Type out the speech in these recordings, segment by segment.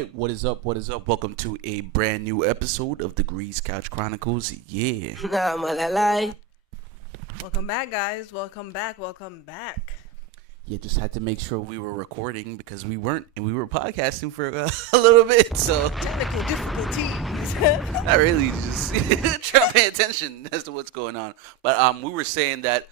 right, what is up? What is up? Welcome to a brand new episode of Degrees Couch Chronicles. Yeah. Welcome back, guys. Welcome back. Yeah, just had to make sure we were recording because we weren't, and we were podcasting for a little bit. So Technical difficulties. not really, just trying to pay attention as to what's going on. But we were saying that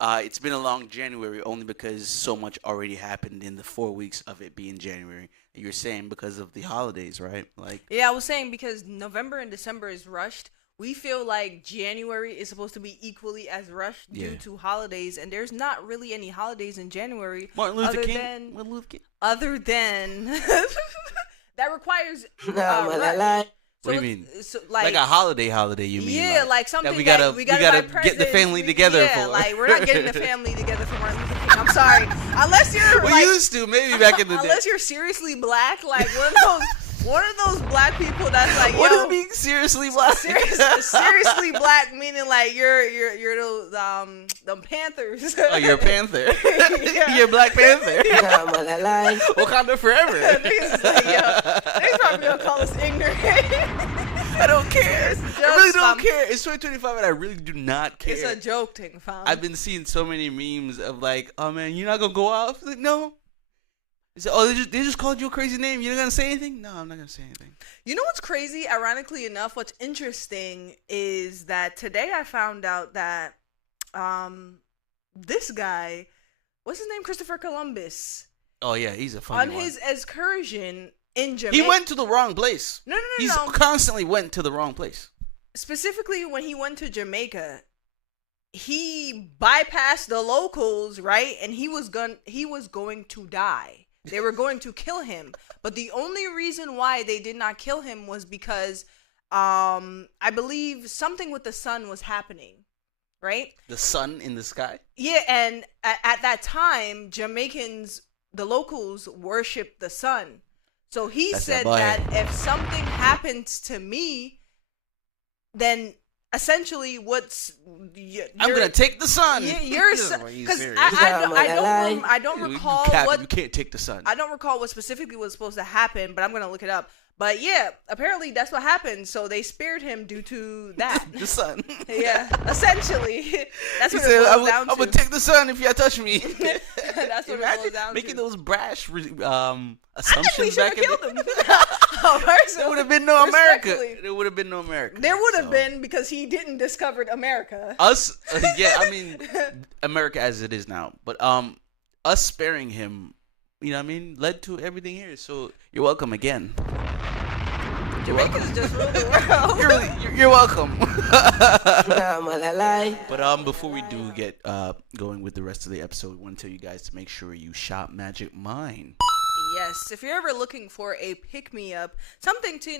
it's been a long January only because so much already happened in the 4 weeks of it being January. You're saying because of the holidays, right? Yeah, I was saying because November and December is rushed. We feel like January is supposed to be equally as rushed due to holidays, and there's not really any holidays in January. Martin Luther King. Other than that requires What do you mean? So, like a holiday, you mean? Yeah, like something that we gotta get the family together for. Yeah, like we're not getting the family together for Martin Luther King. I'm sorry, unless you're we used to maybe back in the day. Unless you're seriously black, like one of those black people that's like, what does being seriously black? Seriously black meaning like you're those them Panthers. Oh, you're a Panther. Yeah. You're a Black Panther. Wakanda forever. Niggas probably gonna call us ignorant. I don't care. I really don't care. It's 2025 and I really do not care. It's a joke thing, fam. I've been seeing so many memes of like, oh man, you're not gonna go out? Like, no. Said, oh, they just called you a crazy name. You're not gonna say anything? No, I'm not gonna say anything. You know what's crazy? Ironically enough, what's interesting is that today I found out that this guy, what's his name? Christopher Columbus. Oh yeah, he's a funny one. On his excursion in Jamaica. He went to the wrong place. No. He constantly went to the wrong place. Specifically, when he went to Jamaica, he bypassed the locals, right? And he was going to die. They were going to kill him. But the only reason why they did not kill him was because I believe something with the sun was happening, right? The sun in the sky? Yeah, and at that time, Jamaicans, the locals, worshipped the sun. So he said that if something happens to me, then essentially I'm gonna take the sun. Because I don't recall what you can't take the sun. I don't recall what specifically was supposed to happen, but I'm gonna look it up. But yeah, apparently that's what happened. So they spared him due to that. The sun. Yeah, essentially. That's what it boils down to. I'm gonna take the sun if you touch me. That's what it boils down to. Making those brash assumptions back in the day. There would have been no America. There would have been no America. There would have been because he didn't discover America. Us, yeah, I mean, America as it is now. But us sparing him, you know what I mean, led to everything here. So you're welcome again. Jamaica's just ruled the world. You're welcome. But before we do get going with the rest of the episode, I want to tell you guys to make sure you shop Magic Mind. Yes, if you're ever looking for a pick-me-up, something to,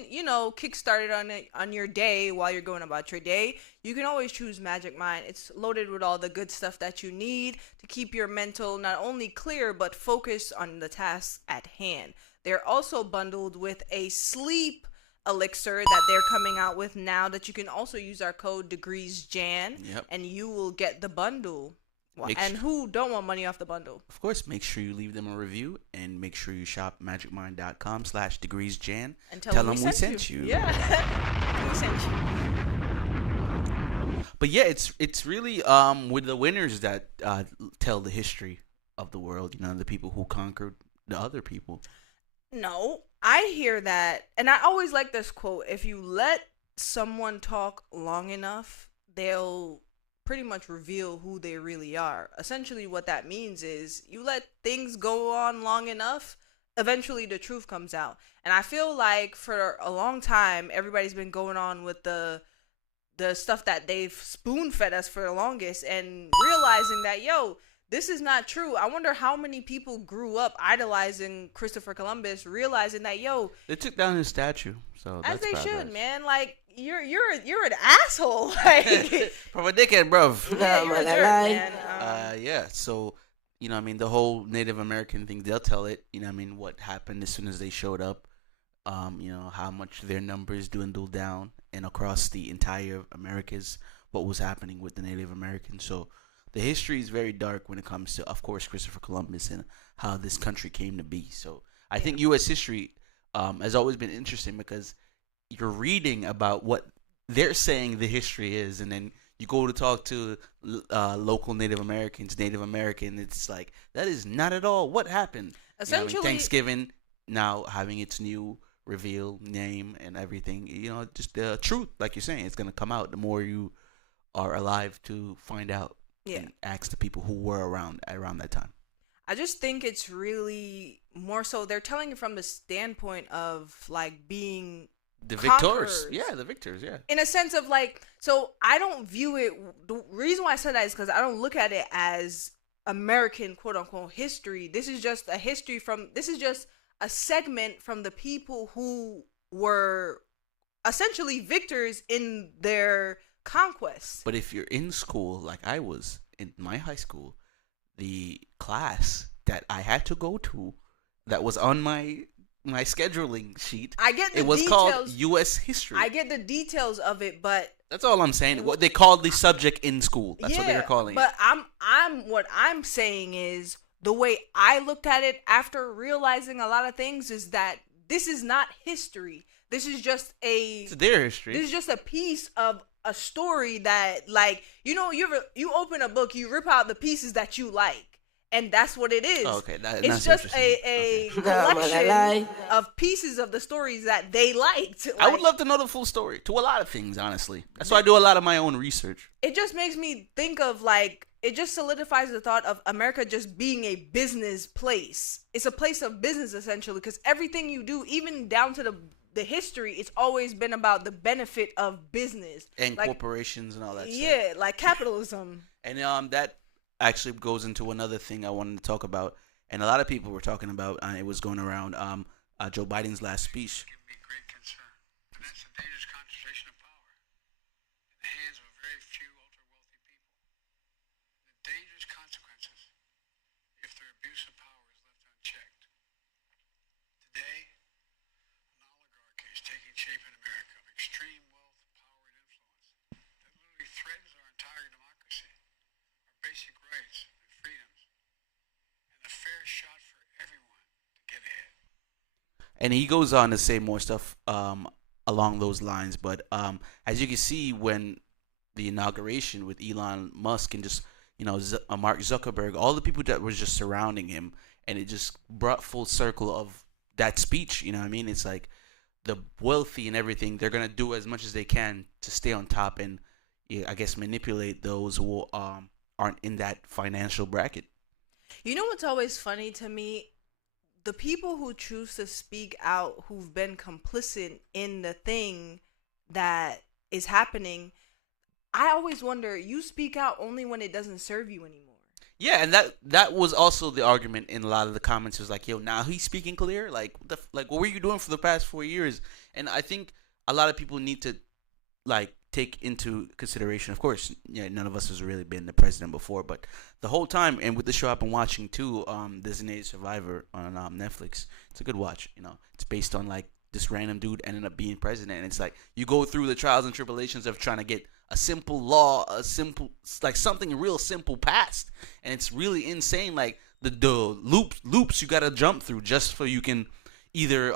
kickstart it on your day while you're going about your day, you can always choose Magic Mind. It's loaded with all the good stuff that you need to keep your mental not only clear, but focused on the tasks at hand. They're also bundled with a sleep elixir that they're coming out with now that you can also use our code DegreesJan, and you will get the bundle. And who don't want money off the bundle? Of course, make sure you leave them a review and make sure you shop magicmind.com/degreesjan and tell them we sent you. Yeah, we sent you. But yeah, it's really with the winners that tell the history of the world. You know, the people who conquered the other people. No, I hear that, and I always like this quote: if you let someone talk long enough, they'll pretty much reveal who they really are. Essentially what that means is you let things go on long enough, eventually the truth comes out. And I feel like for a long time everybody's been going on with the stuff that they've spoon-fed us for the longest and realizing that this is not true. I wonder how many people grew up idolizing Christopher Columbus, realizing that they took down his statue. So as they should, man. Like you're an asshole. Like from a dickhead, bruv. Yeah, you're a jerk, man. Yeah. So you know, what I mean, the whole Native American thing, they'll tell it. You know, what I mean, what happened as soon as they showed up. You know, how much their numbers dwindled down, and across the entire Americas, what was happening with the Native Americans. So the history is very dark when it comes to, of course, Christopher Columbus and how this country came to be. So I think U.S. history has always been interesting because you're reading about what they're saying the history is, and then you go to talk to local Native Americans, Native American. It's like that is not at all what happened. Essentially, Thanksgiving now having its new reveal name and everything. Just the truth, like you're saying, it's gonna come out the more you are alive to find out. Yeah. And ask the people who were around that time. I just think it's really more so they're telling it from the standpoint of like being The conquerors. victors. Yeah, the victors, yeah. In a sense of like, so I don't view it, the reason why I said that is because I don't look at it as American quote unquote history. This is just a segment from the people who were essentially victors in their conquest. But if you're in school, like I was in my high school, the class that I had to go to that was on my scheduling sheet, I get the it was details, called U.S. History. I get the details of it, but that's all I'm saying. What they called the subject in school. That's what they were calling but it. what I'm saying is the way I looked at it after realizing a lot of things is that this is not history. This is just it's their history. This is just a piece of a story that, like, you open a book, you rip out the pieces that you like, and that's what it is. Oh, okay, it's just a collection of pieces of the stories that they liked. I would love to know the full story to a lot of things, honestly. That's why I do a lot of my own research. It just makes me think of, like, it just solidifies the thought of America just being a business place. It's a place of business, essentially, because everything you do, even down to the history, it's always been about the benefit of business and like, corporations and all that stuff. Yeah, like capitalism. And that actually goes into another thing I wanted to talk about, and a lot of people were talking about, it was going around Joe Biden's last speech. Give me great concern. And that's a dangerous concentration of power in the hands of a very few ultra-wealthy people. The dangerous consequences if their abuse of power is left unchecked. Today, an oligarchy is taking shape in America of extreme wealth, power, and influence that literally threatens our entire democracy, our basic rights and freedoms, and a fair shot for everyone to get ahead. And he goes on to say more stuff along those lines. But as you can see, when the inauguration with Elon Musk and just Mark Zuckerberg, all the people that were just surrounding him, and it just brought full circle of that speech. You know what I mean? It's like the wealthy and everything, they're gonna do as much as they can to stay on top and, I guess, manipulate those who aren't in that financial bracket. You know what's always funny to me? The people who choose to speak out, who've been complicit in the thing that is happening, I always wonder, you speak out only when it doesn't serve you anymore. Yeah, and that was also the argument in a lot of the comments. It was like, yo, now he's speaking clear? Like, what were you doing for the past 4 years? And I think a lot of people need to, like, take into consideration, of course, none of us has really been the president before, but the whole time, and with the show I've been watching too, Designated Survivor on Netflix, it's a good watch. It's based on like this random dude ended up being president, and it's like you go through the trials and tribulations of trying to get a simple law, like something real simple passed, and it's really insane, like the loops you gotta jump through just so you can either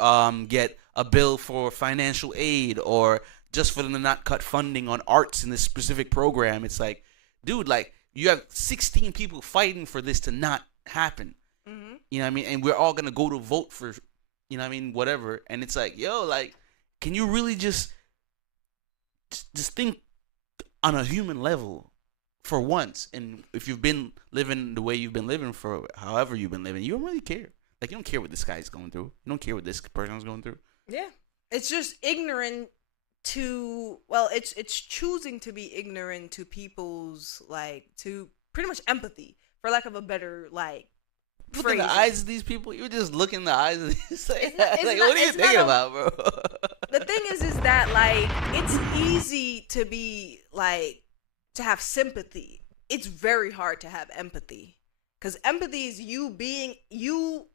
get a bill for financial aid or just for them to not cut funding on arts in this specific program. It's like, dude, like, you have 16 people fighting for this to not happen. Mm-hmm. You know what I mean? And we're all going to go to vote for, you know what I mean, whatever. And it's like, yo, like, can you really just think on a human level for once? And if you've been living the way you've been living for however you've been living, you don't really care. Like, you don't care what this guy's going through. You don't care what this person's going through. Yeah. It's just ignorant it's choosing to be ignorant to people's, like, to pretty much empathy, for lack of a better, like, look in the eyes of these people. You just look in the eyes of these. Like, what are you thinking about, bro? The thing is that, like, it's easy to be, like, to have sympathy. It's very hard to have empathy, because empathy is you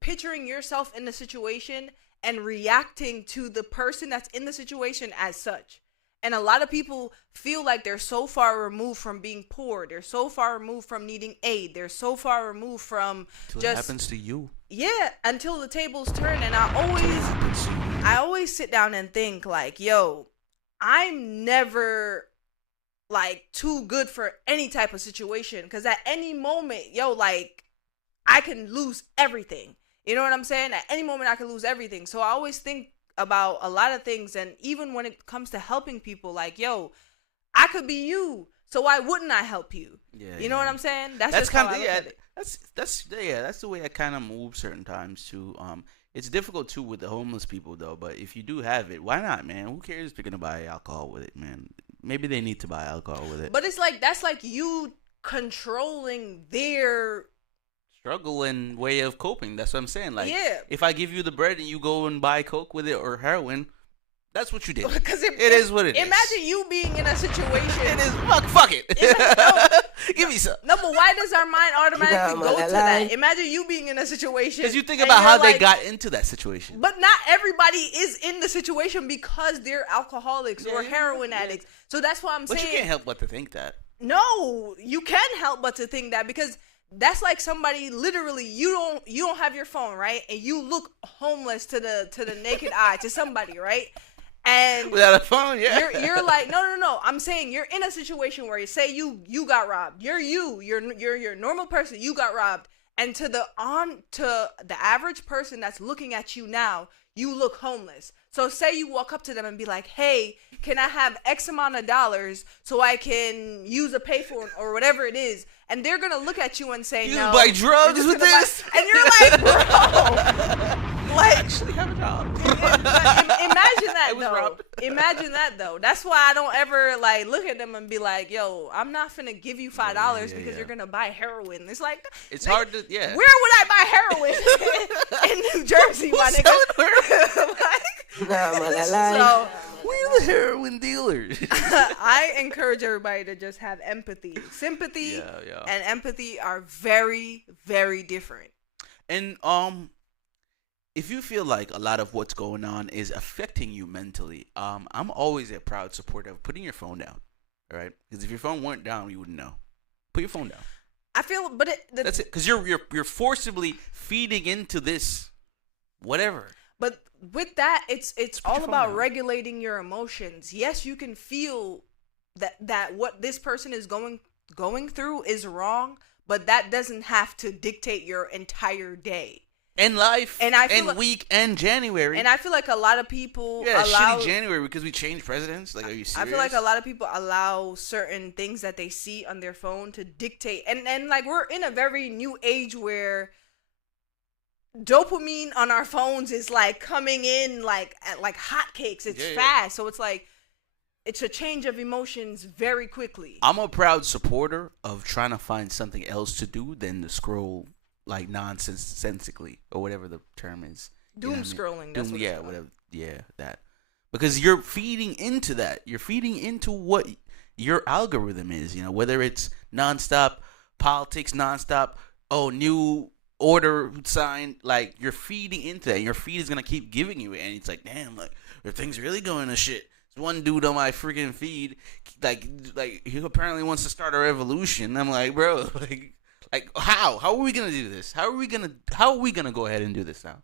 picturing yourself in the situation and reacting to the person that's in the situation as such. And a lot of people feel like they're so far removed from being poor. They're so far removed from needing aid. They're so far removed from Till just it happens to you. yeah, until the tables turn. And I always sit down and think like, yo, I'm never like too good for any type of situation, because at any moment, yo, like I can lose everything. You know what I'm saying? At any moment I can lose everything. So I always think about a lot of things, and even when it comes to helping people, like, yo, I could be you, so why wouldn't I help you? Yeah, you know what I'm saying? That's just kind how of I look at it. That's the way I kind of move certain times too. It's difficult too with the homeless people though, but if you do have it, why not, man? Who cares if they're gonna buy alcohol with it, man? Maybe they need to buy alcohol with it. But it's like, that's like you controlling their Struggle and way of coping. That's what I'm saying. Like, yeah. if I give you the bread and you go and buy coke with it or heroin, that's what you did. Because it is what it is. Imagine you being in a situation. It is. Fuck it. Give me some. No, but why does our mind automatically go to that? Imagine you being in a situation. Because you think about how they got into that situation. But not everybody is in the situation because they're alcoholics or heroin addicts. So that's why I'm saying. But you can't help but to think that. No, you can help but to think that, because that's like somebody literally, you don't have your phone, right? And you look homeless to the naked eye to somebody, right? And without a phone, yeah. You're like, no. I'm saying you're in a situation where you say you got robbed. You're your normal person. You got robbed, and to the average person that's looking at you now, you look homeless. So say you walk up to them and be like, hey, can I have X amount of dollars so I can use a payphone or whatever it is? And they're going to look at you and say, you no. You buy drugs with this? And you're like, bro. Like, I actually have a job. Imagine that, though. Imagine that, though. That's why I don't ever, like, look at them and be like, yo, I'm not finna give you $5 because you're going to buy heroin. It's like, it's hard to, yeah. Where would I buy heroin? In New Jersey, my nigga. So, we're the heroin dealers. I encourage everybody to just have empathy. Sympathy and empathy are very, very different. And if you feel like a lot of what's going on is affecting you mentally, I'm always a proud supporter of putting your phone down. All right, because if your phone weren't down, you wouldn't know. Put your phone down. I feel, but that's it. Because you're forcibly feeding into this, whatever. But with that, it's all about regulating your emotions. Yes, you can feel that what this person is going through is wrong, but that doesn't have to dictate your entire day. And life, and week, and January. And I feel like a lot of people shitty January because we changed presidents. Like, are you serious? I feel like a lot of people allow certain things that they see on their phone to dictate. And like, we're in a very new age where dopamine on our phones is like coming in like hotcakes. It's fast. So it's like, it's a change of emotions very quickly. I'm a proud supporter of trying to find something else to do than to scroll like nonsensically or whatever the term is. Doom scrolling. That's what it's whatever. Yeah, that. Because you're feeding into that. You're feeding into what your algorithm is. You know, whether it's nonstop politics, nonstop. Oh, new order sign. Like, you're feeding into that. And your feed is gonna keep giving you it, and it's like, damn, like, are things really going to shit? There's one dude on my freaking feed, like he apparently wants to start a revolution. I'm like, bro, like how are we gonna do this? How are we gonna go ahead and do this now?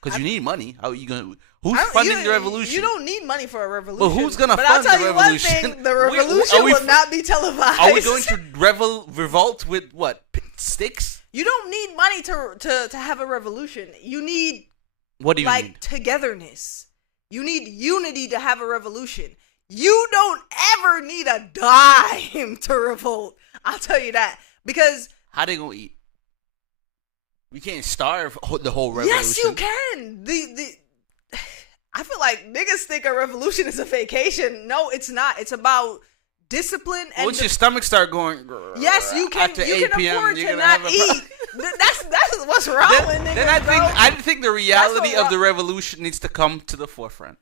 Because you need money. How are you gonna? Who's funding the revolution? You don't need money for a revolution. But who's gonna fund the revolution? But I'll tell you one thing: the revolution will not be televised. Are we going to revolt with what? Sticks? You don't need money to have a revolution. You need what do you need? Togetherness. You need unity to have a revolution. You don't ever need a dime to revolt. I'll tell you that. Because how they gonna eat? You can't starve the whole revolution. Yes, you can. I feel like niggas think a revolution is a vacation. No, it's not. It's about discipline. And once your stomach start going, yes, you can. After You 8 can p.m., afford to gonna not eat. That's what's wrong with niggas. Then I think the reality of the revolution needs to come to the forefront.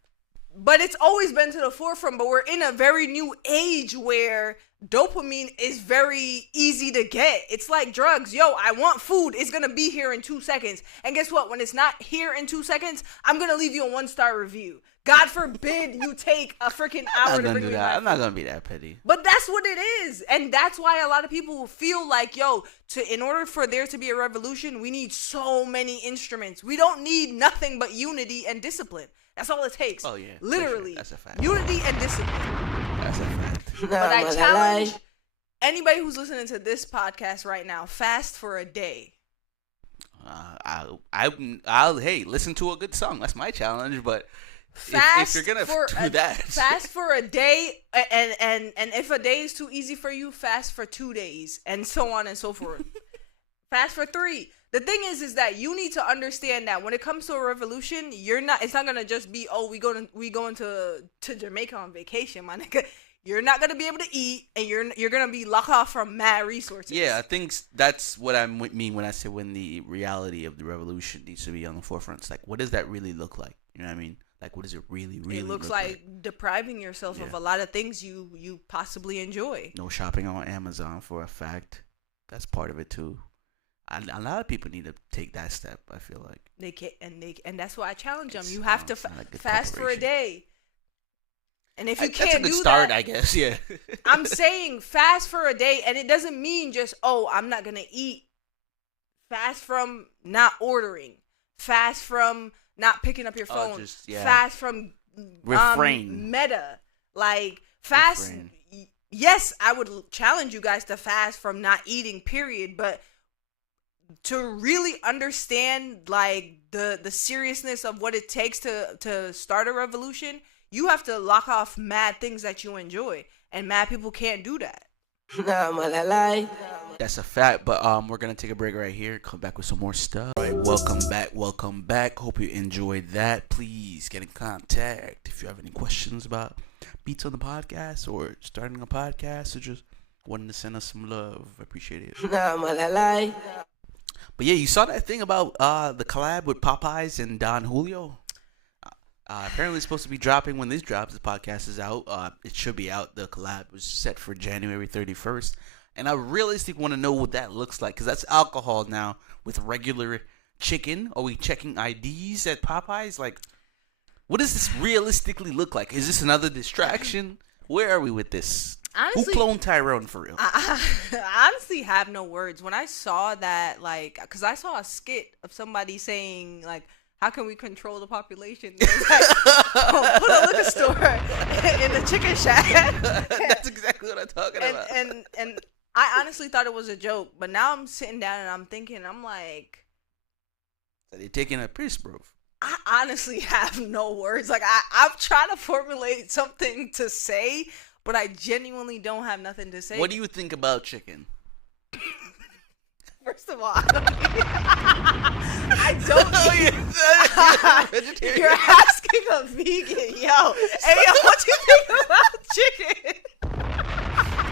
But it's always been to the forefront. But we're in a very new age where dopamine is very easy to get. It's like drugs. Yo, I want food. It's going to be here in 2 seconds. And guess what? When it's not here in 2 seconds, I'm going to leave you a 1-star review. God forbid you take a freaking hour to bring me I'm not going to be that petty. But that's what it is. And that's why a lot of people feel like, yo, in order for there to be a revolution, we need so many instruments. We don't need nothing but unity and discipline. That's all it takes. Oh, yeah. Literally. Sure. That's a fact. Unity and discipline. That's a fact. But I challenge anybody who's listening to this podcast right now, fast for a day. I'll hey, listen to a good song. That's my challenge. But if you're gonna do that, fast for a day, and if a day is too easy for you, fast for 2 days, and so on and so forth. Fast for 3. The thing is that you need to understand that when it comes to a revolution, it's not gonna just be, oh, we going to Jamaica on vacation, my nigga. You're not gonna be able to eat, and you're gonna be locked off from mad resources. Yeah, I think that's what I mean when I say when the reality of the revolution needs to be on the forefront. It's like, what does that really look like? You know what I mean? Like, what does it really It looks look like depriving yourself of a lot of things you possibly enjoy. No shopping on Amazon for a fact. That's part of it too. A lot of people need to take that step. I feel like they can't, and that's why I challenge them. You have to fast for a day, and if you can't that's a good do start, that, I guess. Yeah, I'm saying fast for a day, and it doesn't mean just I'm not gonna eat. Fast from not ordering. Fast from not picking up your phone. Fast from refrain. Meta, like fast. Refrain. Yes, I would challenge you guys to fast from not eating. Period, but to really understand like the seriousness of what it takes to start a revolution, you have to lock off mad things that you enjoy, and mad people can't do that. That's a fact. But we're gonna take a break right here. Come back with some more stuff. All right, welcome back. Hope you enjoyed that. Please get in contact if you have any questions about beats on the podcast or starting a podcast or just wanting to send us some love. I appreciate it. But yeah, you saw that thing about the collab with Popeyes and Don Julio? Apparently it's supposed to be dropping when this drops. The podcast is out. It should be out. The collab was set for January 31st. And I realistically want to know what that looks like, because that's alcohol now with regular chicken. Are we checking IDs at Popeyes? Like, what does this realistically look like? Is this another distraction? Where are we with this? Honestly, who cloned Tyrone for real? I honestly have no words. When I saw that, like, because I saw a skit of somebody saying, like, how can we control the population? Like, put a liquor store in the chicken shack. That's exactly what I'm talking about. And I honestly thought it was a joke, but now I'm sitting down and I'm thinking, I'm like, so they're taking a piss, bro. I honestly have no words. Like, I'm trying to formulate something to say, but I genuinely don't have nothing to say. What do you think about chicken? First of all, I don't You're asking a vegan, yo. Hey, yo, what do you think about chicken?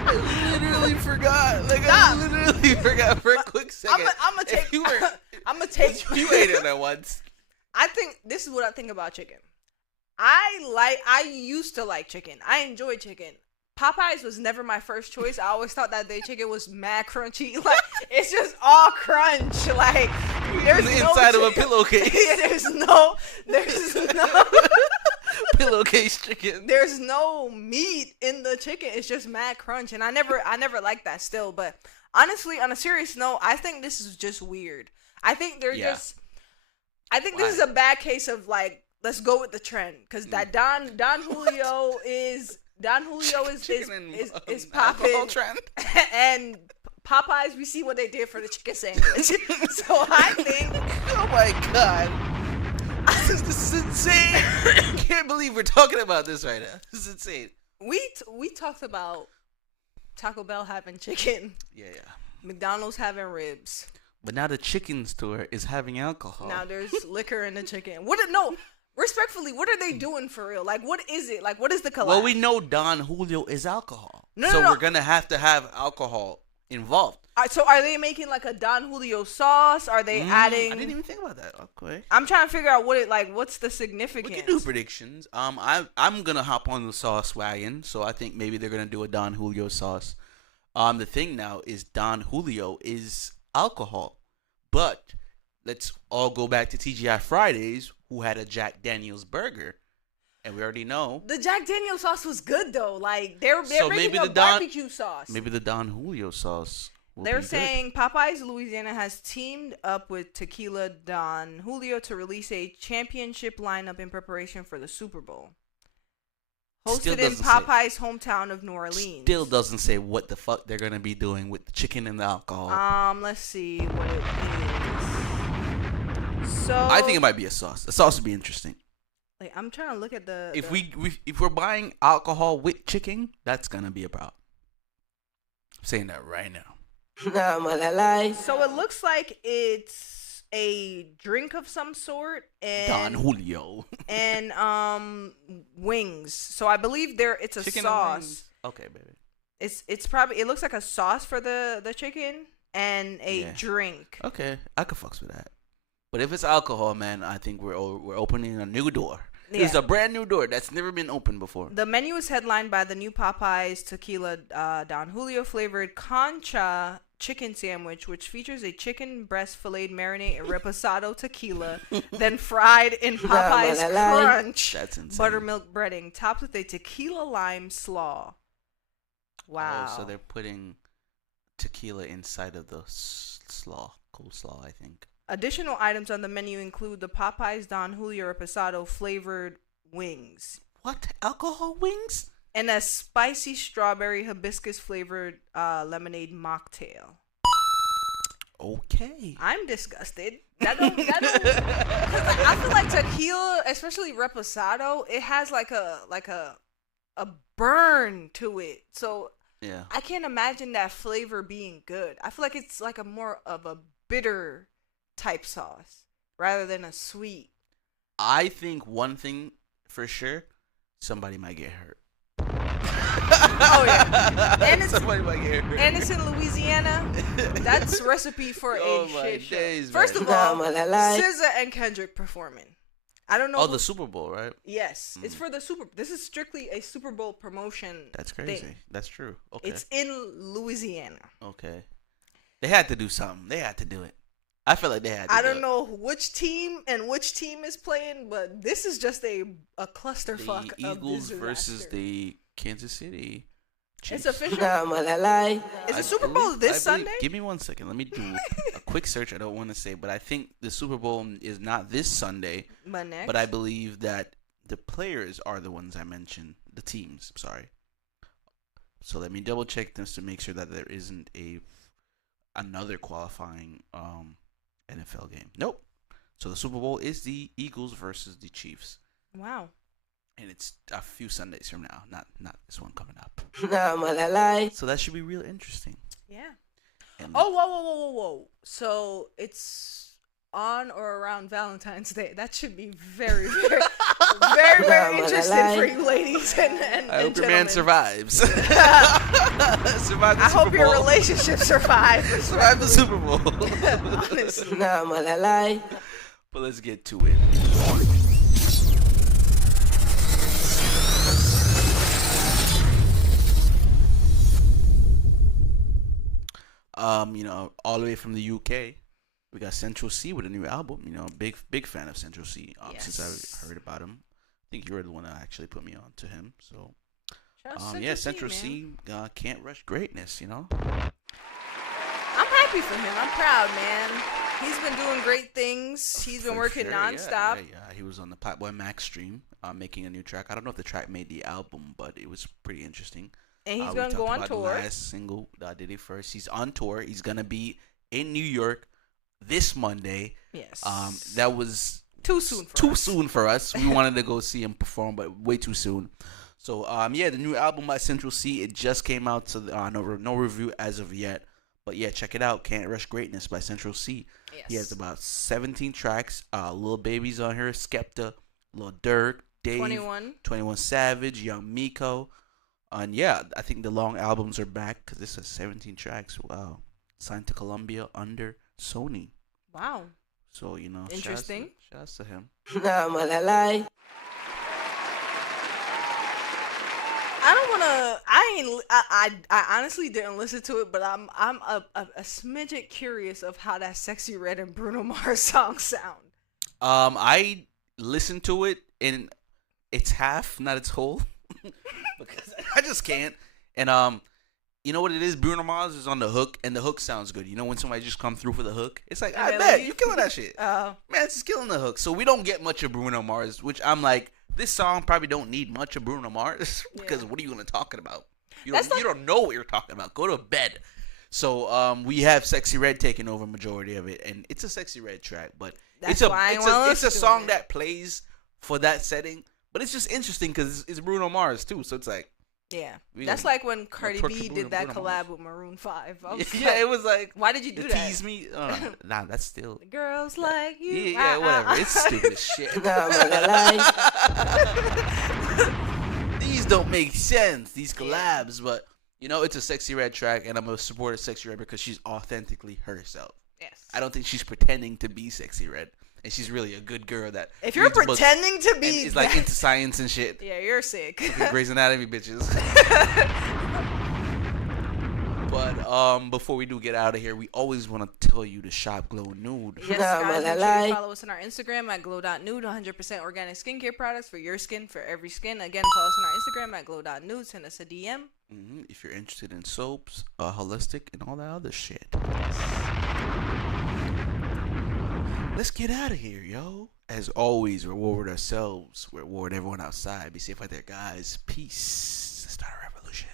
I literally forgot. Like, I literally forgot for a quick second. I'm gonna take. You ate it at once. I think this is what I think about chicken. I used to like chicken. I enjoy chicken. Popeyes was never my first choice. I always thought that their chicken was mad crunchy. Like, it's just all crunch. Like, there's the inside of a pillowcase. there's no pillowcase chicken. There's no meat in the chicken. It's just mad crunch, and I never liked that still. But honestly, on a serious note, I think this is just weird. I think this is a bad case of, like, let's go with the trend, because that Don Julio is popping, and Popeyes, we see what they did for the chicken sandwich. So I think, oh my god, this is insane. I can't believe we're talking about this right now. This is insane. We talked about Taco Bell having chicken. Yeah. McDonald's having ribs. But now the chicken store is having alcohol. Now there's liquor in the chicken. Respectfully, what are they doing for real? Like, what is it? Like, what is the collab? Well, we know Don Julio is alcohol. We're going to have alcohol involved. So are they making like a Don Julio sauce? Are they adding? I didn't even think about that. Okay. I'm trying to figure out what's the significance. We can do predictions. I'm gonna hop on the sauce wagon, so I think maybe they're gonna do a Don Julio sauce. The thing now is Don Julio is alcohol, but let's all go back to TGI Fridays, who had a Jack Daniel's burger, and we already know The Jack Daniel's sauce was good though. Like they're So making maybe a the Don- barbecue sauce. maybe the Don Julio sauce. Will They're be good. saying Popeyes Louisiana has teamed up with Tequila Don Julio to release a championship lineup in preparation for the Super Bowl. Still Hosted in doesn't say- Popeyes' hometown of New Orleans. Still doesn't say what the fuck they're gonna be doing with the chicken and the alcohol. Let's see what it is. So I think it might be a sauce. A sauce would be interesting. like, I'm trying to look at the. If the- if we're buying alcohol with chicken, that's gonna be a problem. I'm saying that right now. So it looks like it's a drink of some sort and Don Julio. and wings. So I believe it's a Chicken and wings. sauce. Okay, baby. It's probably it looks like a sauce for the chicken and a Yeah. drink. Okay, I could fucks with that. But if it's alcohol, man, I think we're opening a new door. Yeah. It's a brand new door that's never been opened before. The menu is headlined by the new Popeyes Tequila Don Julio flavored concha chicken sandwich, which features a chicken breast filleted marinade and reposado tequila, then fried in Popeyes crunch That's insane. buttermilk breading, topped with a tequila lime slaw. Wow. Oh, so they're putting tequila inside of the coleslaw, I think. Additional items on the menu include the Popeyes Don Julio reposado flavored wings What? Alcohol wings? and a spicy strawberry hibiscus flavored lemonade mocktail. Okay. I'm disgusted. That don't, 'cause, like, I feel like tequila, especially reposado, it has like a burn to it. So Yeah. I can't imagine that flavor being good. I feel like it's like a more of a bitter type sauce rather than a sweet. I think one thing for sure, somebody might get hurt. Oh yeah, and it's somebody might get hurt. and it's in Louisiana. That's recipe for Oh a my shit show. days, First man. of all, SZA and Kendrick performing. I don't know. Oh, who- the Super Bowl, right? Yes, it's for the Super. This is strictly a Super Bowl promotion. That's crazy. thing. That's true. Okay. It's in Louisiana. Okay. They had to do something. They had to do it. I feel like they had to I do don't it. know which team is playing, but this is just a clusterfuck The of Eagles disaster. versus the Kansas City Chiefs. It's official. Is the Super Bowl this Sunday? Give me 1 second. Let me do a quick search. I don't want to say, but I think the Super Bowl is not this Sunday. But next. But I believe that the players are the ones I mentioned. The teams. I'm sorry. So let me double check this to make sure that there isn't another qualifying NFL game. Nope. So the Super Bowl is the Eagles versus the Chiefs, Wow. and it's a few Sundays from now. Not this one coming up. Nah, So that should be real interesting. Yeah. And Oh, whoa. So it's on or around Valentine's Day. That should be very, very, very interesting for you ladies and I hope your gentlemen. man survives. Survive the I Super hope your Bowl. relationship survives. Survive the Super Bowl. Honestly. But let's get to it. All the way from the UK, we got Central C with a new album. Big fan of Central C. Since Yes. I heard about him, I think you were the one that actually put me on to him. So, Shout out Central man. C can't rush greatness. I'm happy for him. I'm proud, man. He's been doing great things. He's been For working sure, nonstop. Yeah. He was on the Platboy Max stream, making a new track. I don't know if the track made the album, but it was pretty interesting. And he's We gonna go talked on about tour. The last single that I did it first. He's on tour. He's gonna be in New York this Monday. Yes. That was too soon for too us. soon for us. We wanted to go see him perform, but way too soon. So the new album by Central C, it just came out. So no review as of yet. But yeah, check it out. Can't Rush Greatness by Central C. Yes. He has about 17 tracks. Lil Baby's on here. Skepta, Lil Durk, Dave, 21 Savage, Young Miko. And yeah, I think the long albums are back because this has 17 tracks. Wow. signed to Columbia under Sony. Wow. So Interesting. Shout outs to him. I don't wanna. I honestly didn't listen to it, but I'm a smidget curious of how that Sexyy Red and Bruno Mars song sound. I listened to it and it's half, not its whole, because I just can't. And you know what it is? Bruno Mars is on the hook, and the hook sounds good. You know when somebody just come through for the hook, it's like I bet you killing that shit. Man, it's just killing the hook. So we don't get much of Bruno Mars, which I'm like, this song probably don't need much of Bruno Mars because what are you gonna talk about? You don't know what you're talking about. Go to bed. So we have Sexyy Red taking over majority of it, and it's a Sexyy Red track, but it's a song that plays for that setting. But it's just interesting because it's Bruno Mars too, so it's like. Yeah, that's like when Cardi B did that collab with Maroon 5. Yeah, it was like, why did you do that? Tease me? Nah, that's still. Girls like you. Yeah, whatever. It's stupid as shit. These don't make sense. These collabs, but it's a Sexyy Red track, and I'm a supporter of Sexyy Red because she's authentically herself. Yes. I don't think she's pretending to be Sexyy Red. And she's really a good girl that. If you're pretending to be, is like into science and shit. Yeah, you're sick. Grey's Anatomy bitches. But before we do get out of here, we always want to tell you to shop Glow Nude. Yes, guys, make sure you follow us on our Instagram at glow.nude. 100% organic skincare products for your skin, for every skin. Again, follow us on our Instagram at glow.nude. Send us a DM. If you're interested in soaps, holistic, and all that other shit. Let's get out of here, yo. As always, reward ourselves. Reward everyone outside. Be safe out there, guys. Peace. Let's start a revolution.